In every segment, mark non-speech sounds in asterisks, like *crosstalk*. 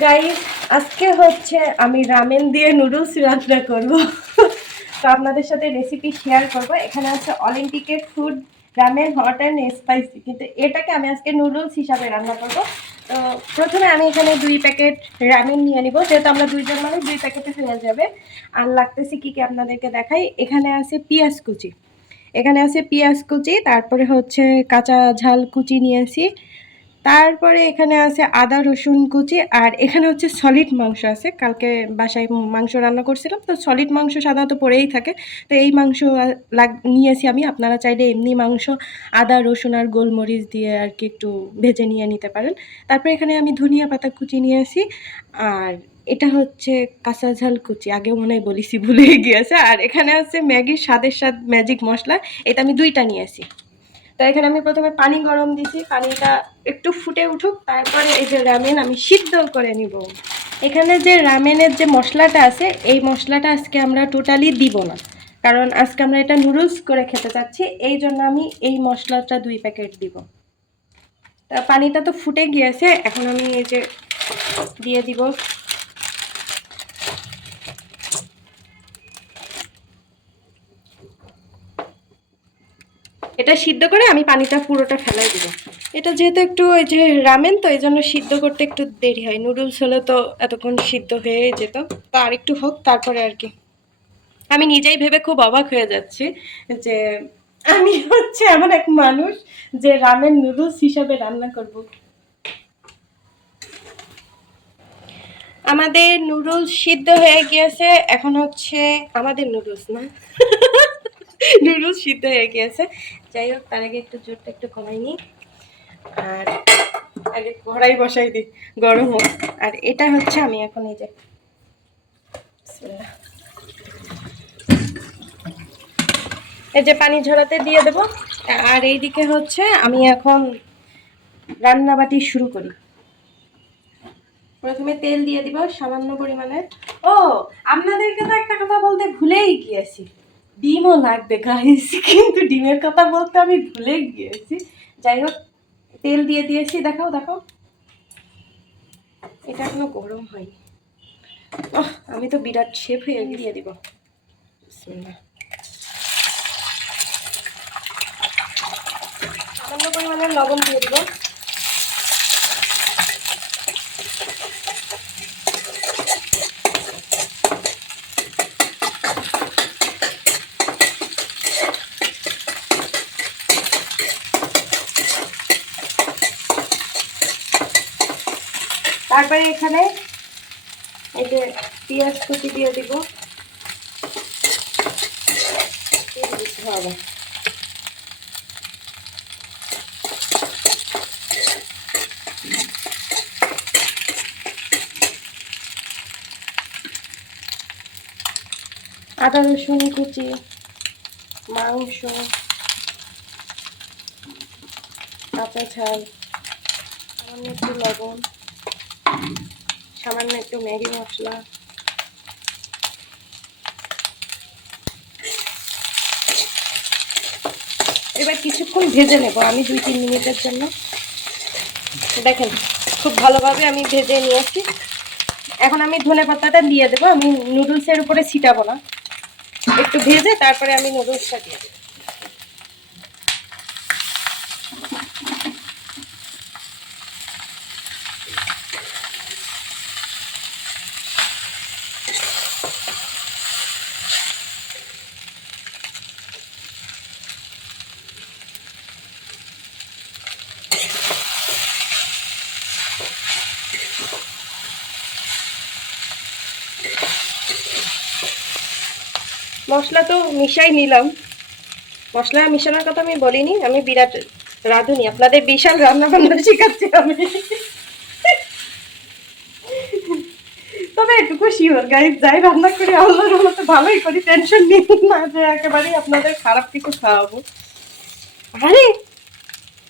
Guys আজকে হচ্ছে আমি রামেন দিয়ে নুডলস রান্না করব। তো আপনাদের সাথে রেসিপি শেয়ার করব। এখানে আছে অলিম্পিকের food ramen hot and spicy কিন্তু এটাকে আমি আজকে নুডলস হিসাবে রান্না করব। তো প্রথমে আমি এখানে দুই প্যাকেট রামেন নিয়ে নিব। যেহেতু আমরা দুইজন মানুষ, দুই প্যাকেটে হয়ে যাবে। আর লাগতেছে কি কি আপনাদেরকে দেখাই। এখানে আছে পেঁয়াজ কুচি। এখানে আছে পেঁয়াজ কুচি, তারপরে হচ্ছে কাঁচা ঝাল কুচি নিয়েছি তারপরে এখানে আছে আদা, রসুন, কুচি, আর এখানে হচ্ছে সলিড মাংস আছে। কালকে বাসায় মাংস রান্না করছিলাম, তো সলিড মাংস সাধারণত পড়েই থাকে। তো এই মাংস নিয়েছি আমি। আপনারা চাইলে এমনি মাংস, আদা, রসুন আর গোলমরিচ দিয়ে আর কি একটু ভেজে নিয়ে নিতে পারেন। তারপরে এখানে আমি ধনিয়া পাতা কুচি নিয়েছি আর এটা হচ্ছে কাঁচা ঝাল কুচি। আগেও মনে হয় বলিছি, ভুলে গিয়েছে। আর এখানে আছে ম্যাগির স্বাদের স্বাদ, ম্যাজিক মশলা। এটা আমি দুইটা নিয়েছি তো এখানে আমি প্রথমে পানি গরম দিয়েছি পানিটা একটু ফুটে উঠুক, তারপরে এই যে রামেন আমি সিদ্ধ করে নিব। এখানে যে রামেনের যে মশলাটা আছে, এই মশলাটা আজকে আমরা টোটালি দিব না। কারণ আজকে আমরা এটা নুডলস করে খেতে চাচ্ছি, এই জন্য আমি এই মশলাটা দুই প্যাকেট দিব। তা পানিটা তো ফুটে গিয়েছে, এখন আমি এই যে দিয়ে দিব। এটা সিদ্ধ করে আমি পানিটা পুরোটা ফেলাই দিব। এটা যেহেতু একটু ওই যে রামেন তো এই জন্য সিদ্ধ করতে একটু দেরি হয়। নুডলস হলে তো এতক্ষণ সিদ্ধ হয়ে যেত। তো আর একটু হোক, তারপরে আর কি। আমি নিজেই ভেবে খুব অবাক হয়ে যাচ্ছি যে আমি হচ্ছে এমন এক মানুষ যে রামেন নুডলস হিসাবে রান্না করব। আমাদের নুডলস সিদ্ধ হয়ে গিয়েছে। এখন হচ্ছে আমাদের নুডলস না? নুডলস সিদ্ধ হয়ে গিয়েছে যাই হোক, তার আগে একটু জোরটা একটু কমাই নিই। আর আগে কড়াই বসাই দিই, গরম হোক। আর এটা হচ্ছে আমি এখন এই যে এই যে পানি ঝরাতে দিয়ে দেব। আর এইদিকে হচ্ছে আমি এখন রান্নাবাটি শুরু করি। প্রথমে তেল দিয়ে দিব সামান্য পরিমাণে। ও, আপনাদেরকে তো একটা কথা বলতে ভুলেই গিয়েছি। ডিমও লাগবে গাইস *laughs* কিন্তু ডিমের কথা বলতে আমি ভুলে গিয়েছি। যাই হোক, তেল দিয়ে দিয়েছি। দেখাও দেখাও। এটা এখনও গরম হয়নি। আমি তো বিরাট শেপ হয়ে দিয়ে দিব। সামান্য পরিমাণে লবণ দিয়ে দিব। তারপরে এখানে এই যে পেঁয়াজ কুচি দিয়ে দিব। আদা রসুন কুচি, মাংস, কাঁচা ঝাল সামান্য একটু লবণ। সামান্য একটু ম্যাগি মশলা। এবার কিছুক্ষণ ভেজে নেব আমি দুই তিন মিনিটের জন্য। দেখেন, খুব ভালোভাবে আমি ভেজে নিয়েছি। এখন আমি ধনে পাতাটা দিয়ে দেবো। আমি নুডলসের উপরে ছিটাবো না। একটু ভেজে তারপরে আমি নুডলসটা দিয়ে দেবো। মশলা তো মিশাই নিলাম। মশলা মিশানোর কথা আমি বলিনি, আমি বিরাট রাঁধুনি। আপনাদের বিশাল রান্না বান্না শেখাচ্ছি আমি। তবে এটুকু শিওর গাইজ যাই রান্না করি, আল্লাহর মতো ভালোই করি টেনশন নিন না যে একেবারেই আপনাদের খারাপ কিছু খাওয়াবো। আরে,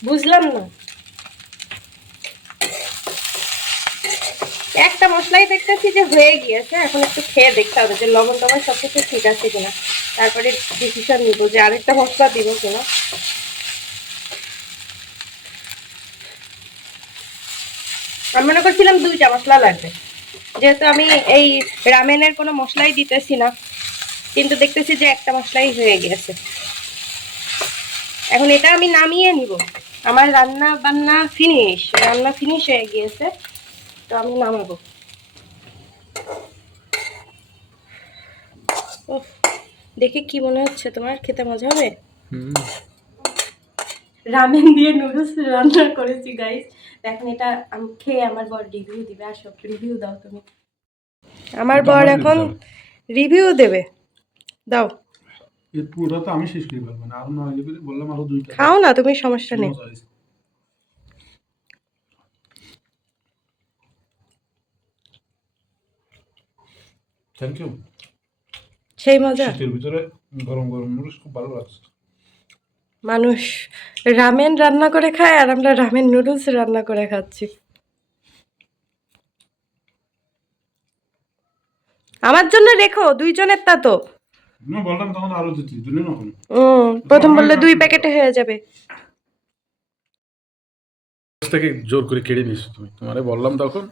বুঝলাম না। একটা মশলাই দেখতেছি যে হয়ে গিয়েছে, এখন একটু খেয়ে দেখতে হবে যে লবণ টবণ সব কিছু ঠিক আছে কিনা। তারপরে ডিসিশন নিব যে আরেকটা মশলা দিব কিনা। আমি মনে করছিলাম দুইটা মশলা লাগবে। যেহেতু আমি এই রামেনের কোনো মশলাই দিতেছি না, কিন্তু দেখতেছি যে একটা মশলাই হয়ে গেছে এখন এটা আমি নামিয়ে নিব। আমার রান্না বান্না ফিনিশ রান্না ফিনিশ হয়ে গিয়েছে, তো আমি নামাবো। উফ, দেখে কি মনে হচ্ছে তোমার খেতে মজা হবে? রামেন দিয়ে নুডলস রান্না করেছি গাইস এখন এটা আমি খেয়ে আমার বর রিভিউ দিবে আসো রিভিউ দাও তুমি। আমার বর এখন রিভিউ দেবে। দাও। এর পুরোটা তো আমি শেষ করে ফেলব না আরও নয় করে বললাম আরও দুইটা। খাও না তুমি সমস্যা নেই। থ্যাংক ইউ সেই মজা। শীতের ভিতরে গরম গরম নুডলস খুব ভালো লাগছে। মানুষ রামেন রান্না করে খায় আর আমরা রামেন নুডলস রান্না করে খাচ্ছি। আমার জন্য রেখো দুইজনের তা তো। না বললাম তখন আরও উম, প্রথম বললে দুই প্যাকেটে হয়ে যাবে। থেকে জোর করে কেড়ে নিস তুমি। তোমারে বললাম তখন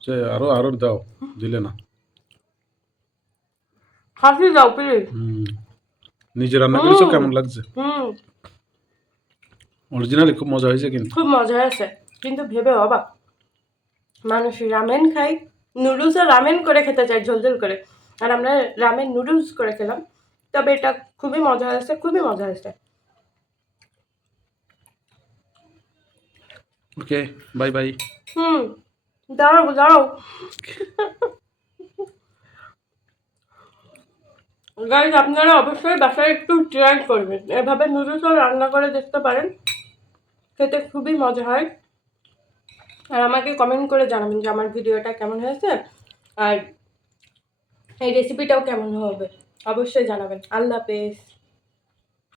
যে আরও আরও দাও দিলে না। খাসি যাও প্লিজ নিজে রান্না করেছ কেমন লাগছে? অরিজিনালি খুব মজা হয়েছে কিন্তু। খুব মজা আছে কিন্তু ভেবে অবাক। মানুষ রামেন খায় আর রামেন করে খেতে চায় ঝোল ঝোল করে। আর আমরা রামেন নুডলস করে খেলাম। তবে এটা খুবই মজা হয়েছে খুবই মজা হয়েছে। ওকে বাই বাই হুম দাঁড়াও দাঁড়াও। গাইজ আপনারা অবশ্যই বাসায় একটু ট্রাই করবেন। এভাবে নুডলসও রান্না করে দেখতে পারেন। খেতে খুবই মজা হয়। আর আমাকে কমেন্ট করে জানাবেন যে আমার ভিডিওটা কেমন হয়েছে। আর এই রেসিপিটাও কেমন হবে। অবশ্যই জানাবেন। আল্লাহ হাফেজ।